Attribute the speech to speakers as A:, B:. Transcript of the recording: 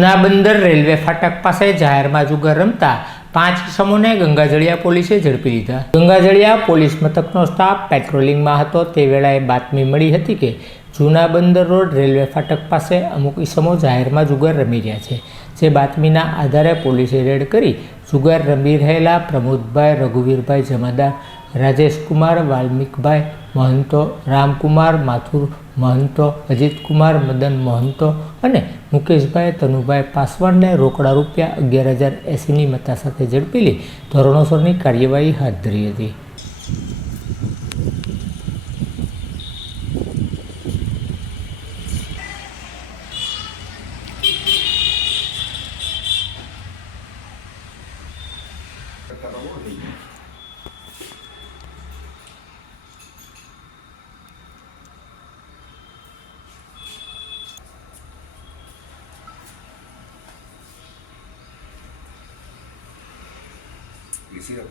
A: જૂના બંદર રેલવે ફાટક પાસે જાહેરમાં જુગાર રમતા પાંચ ઇસમોને ગંગાજળિયા પોલીસે ઝડપી લીધા. ગંગાજળિયા પોલીસ મથકનો સ્ટાફ પેટ્રોલિંગમાં હતો. તે વેળાએ બાતમી મળી હતી કે જૂના બંદર રોડ રેલવે ફાટક પાસે અમુક ઇસમો જાહેરમાં જુગાર રમી રહ્યા છે. જે બાતમીના આધારે પોલીસે રેડ કરી જુગાર રમી રહેલા પ્રમોદભાઈ, રઘુવીરભાઈ, જમાદાર, રાજેશકુમાર, વાલ્મિકભાઈ, મહંતો, રામકુમાર, માથુર મહંતો, અજીતકુમાર, મદન મહંતો અને મુકેશભાઈ તનુભાઈ પાસવાનને રોકડા રૂપિયા અગિયાર હજાર એંસીની મત્તા સાથે ઝડપી લઈ ધોરણોસરની કાર્યવાહી હાથ ધરી હતી.
B: ですよ。